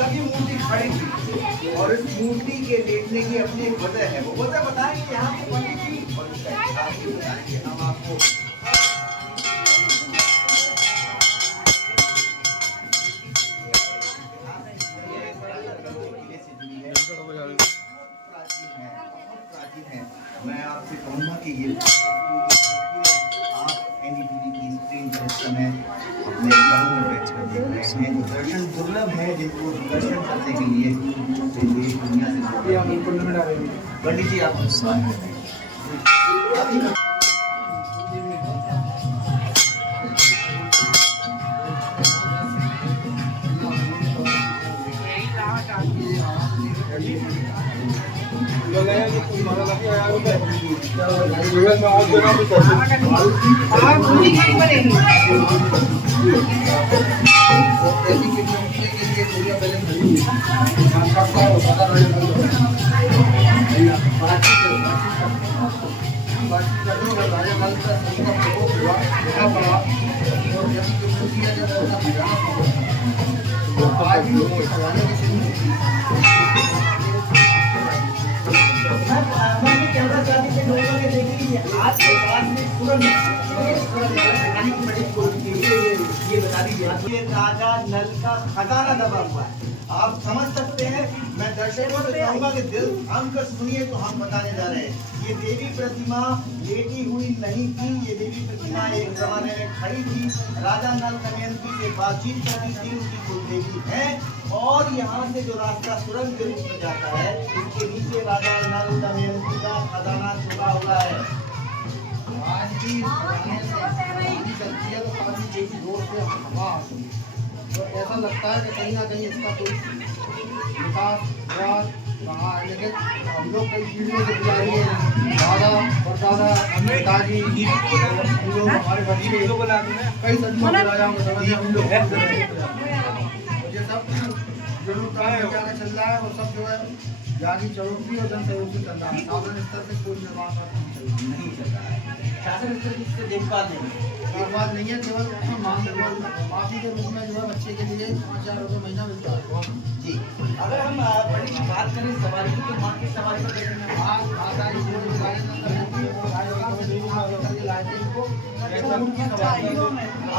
जब ये मूर्ति खड़ी थी और इस मूर्ति के लेटने की अपनी एक वजह है, वो वजह बताएंगे यहाँ के पंडित जी और उसका इतिहास भी बताएंगे हम आपको। मैं आपसे कहूँगा कि ये आप एनडीटीवी की स्क्रीन पर इस समय अपने घरों में बैठकर देख रहे हैं। जो दर्शन दुर्लभ है, जिनको दर्शन करने के लिए देश दुनिया से पंडित जी आप ये राजा नल का खजाना दबा हुआ है, आप समझ सकते हैं। मैं दर्शकों से कहूंगा कि दिल थाम कर सुनिए तो हम बताने जा रहे हैं। ये देवी प्रतिमा लेटी हुई नहीं थी, ये देवी प्रतिमा एक जमाने में खड़ी थी, राजा नल दमयंती से बातचीत करती थी, उनकी कुलदेवी है। और यहाँ से जो रास्ता सुरंग के रूप में जाता है, इसके नीचे राजा नल दमयंती का खजाना छुपा हुआ है। आज भी चलती है तो काफी तेजी जोर से हवा आती है, तो ऐसा लगता है कि कहीं ना कहीं इसका कोई विकास हुआ रहा है। लेकिन हम लोग कई पीढ़ियों से गुजारी है, दादा परदादा पिताजी हम लोग हमारे बच्चे कई सदियों के राजाओं के समय हम लोग ये सब जो क्या चल रहा है वो सब जो है जागी चढ़ोतरी और जन सहयोग से चल रहा है। शासन स्तर से कोई निर्माण नहीं चल रहा है, शासन स्तर की इससे देखभाल नहीं है, केवल माफी के रूप में जो है बच्चे के लिए 5,000 रुपये महीना मिलता है जी। अगर हम बड़ी बात करें सवारी की, तो माँ की सवारी पर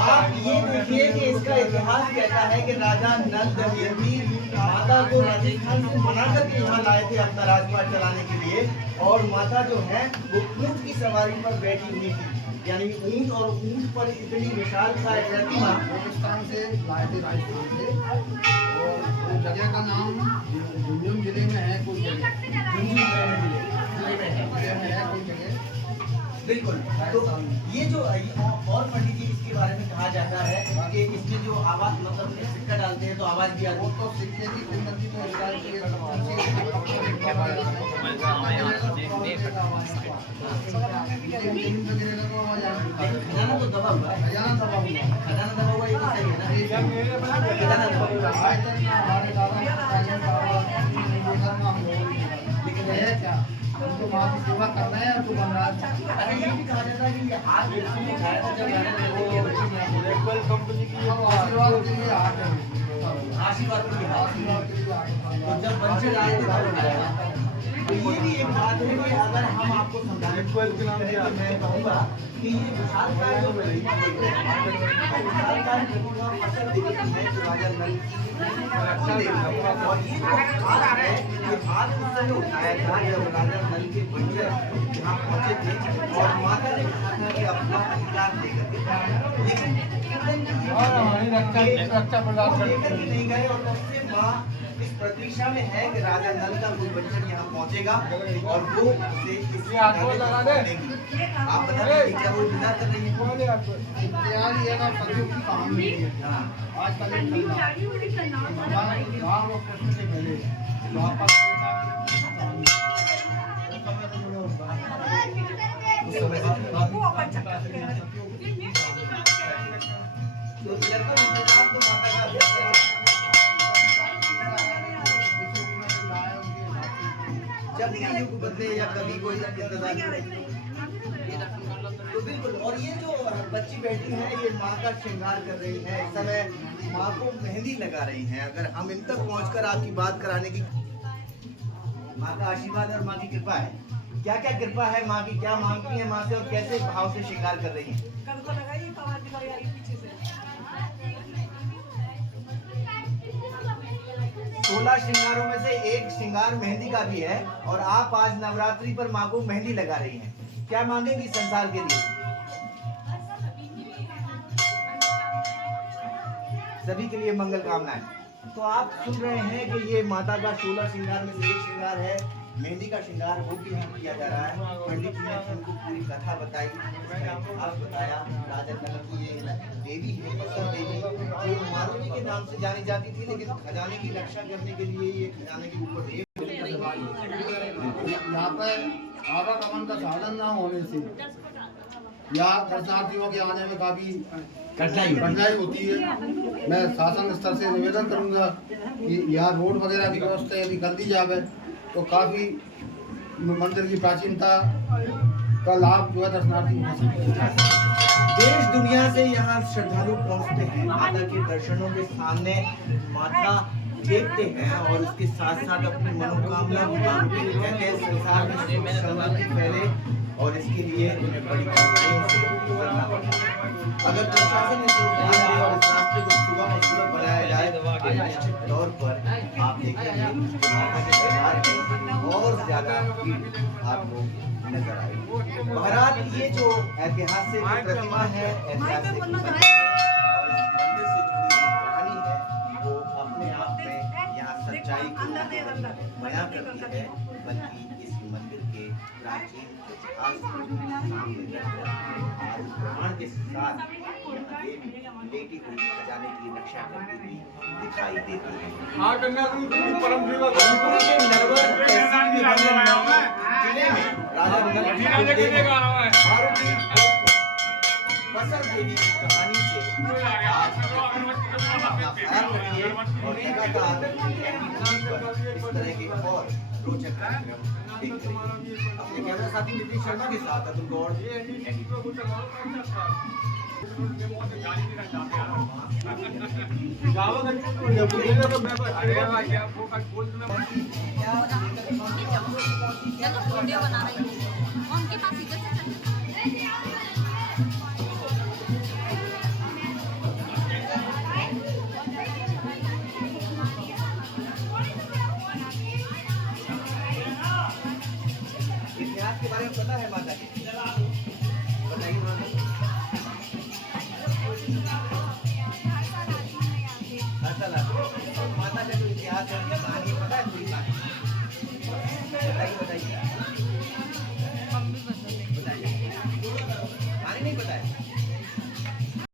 आप ये देखिए कि इसका इतिहास कहता है कि राजा नल दमयंती माता को राजस्थान से मना करके यहाँ लाए थे अपना राजपाट चलाने के लिए, और माता जो है वो ऊँट की सवारी पर बैठी हुई थी, यानी ऊँट, और ऊँट पर इतनी विशाल का प्रतिमा पाकिस्तान से लाए थे, राजस्थान से। और जगह का नाम झुंझुनू जिले में है, कोई जगह कोई जगह बिल्कुल। तो ये जो और पंडित जी इसके बारे में कहा जाता है कि इसमें जो आवाज मतलब सिक्का डालते हैं तो आवाज भी आती है, तो सिक्के की कीमत तो खजाना तो दबा हुआ है, खजाना दबा हुआ, ये तो सही है ना, खजाना दबा हुआ लेकिन है क्या उनको माँ की सेवा करना है और तो बन रहा है। अरे ये भी कहा जाता है कि हाथ में उठाया था जब मैंने कंपनी की आशीर्वाद के लिए हाथ है, आशीर्वाद के लिए तो जब बच्चे लाए थे तब उठाया। तो ये भी एक बात है कि अगर हम आपको समझाने के नाम दिया, मैं कहूँगा कि ये विशालकाय जो प्रतिमा देख रहे हैं, विशालकाय प्रतिमा फसल दिखती है जो राजा नल और ये जो हाथ है, ये हाथ उस समय उठाया था जब राजा नल के बच्चे यहाँ पहुँचे थे और माता ने कहा था कि अपना अधिकार देकर, लेकिन रक्षा प्रदान लेकर के नहीं गए, और तब से माँ इस प्रतीक्षा में है कि राजा नल का कोई बच्चन यहाँ पहुँचेगा और वो उसे इससे आगे बढ़ेगी। आप बताइए क्या वो इंतजार कर रही है? यार ये ना पतियों की कहानी है, आज कल राम और कृष्ण से पहले वापस जब भी युग बदले या कभी कोई इंतजार, तो तो बिल्कुल, और ये जो बच्ची बैठी है ये माँ का श्रृंगार कर रही है, इस समय माँ को मेहंदी लगा रही हैं। अगर हम इन तक पहुंचकर आपकी बात कराने की, माँ का आशीर्वाद और माँ की कृपा है, क्या क्या कृपा है माँ की, क्या मांगती है माँ से और कैसे भाव से श्रृंगार कर रही है? 16 श्रृंगारों में से एक श्रृंगार मेहंदी का भी है और आप आज नवरात्रि पर माँ को मेहंदी लगा रही हैं। क्या मांगेंगी संसार के लिए? सभी के लिए मंगल कामनाएं। तो आप सुन रहे हैं कि ये माता का 16 श्रृंगार में से एक श्रृंगार है मेहंदी का श्रृंगार, वो भी किया जा रहा है। पंडित जी ने हमको पूरी कथा बताई, इतिहास बताया। राजा जनक की ये देवी है बसर देवी, जो मारुति के नाम से जानी जाती थी, लेकिन खजाने की रक्षा करने के लिए ये खजाने के ऊपर यहाँ पर आवागमन का साधन न होने से या दर्शनार्थियों के आने में काफी कठिनाई होती है। मैं शासन स्तर से निवेदन करूंगा कि यहाँ रोड वगैरह की व्यवस्था यदि कर दी जाए तो काफी मंदिर की प्राचीनता का लाभ जो है दर्शनार्थी उठा सकते हैं। देश दुनिया से यहाँ श्रद्धालु पहुँचते हैं, माता के दर्शनों के सामने माथा देखते हैं और उसके साथ साथ अपनी मनोकामना भी मांगते हैं। कहते हैं संसार में सुख शांति फैले और इसके लिए उन्हें बड़ी कठिनाइयों से गुजरना पड़ता है। अगर प्रशासन इस रास्ते को सुगम और सुलभ बनाया जाए तो निश्चित तौर पर आप देखेंगे माता के दरबार में और ज्यादा भीड़ आपको नजर आएगी। बहरहाल ये जो ऐतिहासिक प्रतिमा है, ऐतिहासिक मंदिर से जुड़ी कहानी है, वो अपने आप में यहाँ सच्चाई को बयां करती है, बल्कि इस मंदिर के प्राचीन इतिहास को सामने रखकर आज प्रमाण के साथ लेटी हुई खजाने की रक्षा करती हुई दिखाई देती है। किले में राजा मारुति बसर देवी की कहानी से ख्याल रखिए और लगातार इस तरह के और रोचक कार्यक्रम देखते रहिए। अपने कैमरा साथी नितिन शर्मा के साथ अतुल गौड़। वीडियो बना रही हूँ उनके पास इधर से इतिहास के बारे में पता है माता के? बताइए माता का जो इतिहास है उसकी कहानी पता है? थोड़ी बताइए बताइए कहानी नहीं पता है?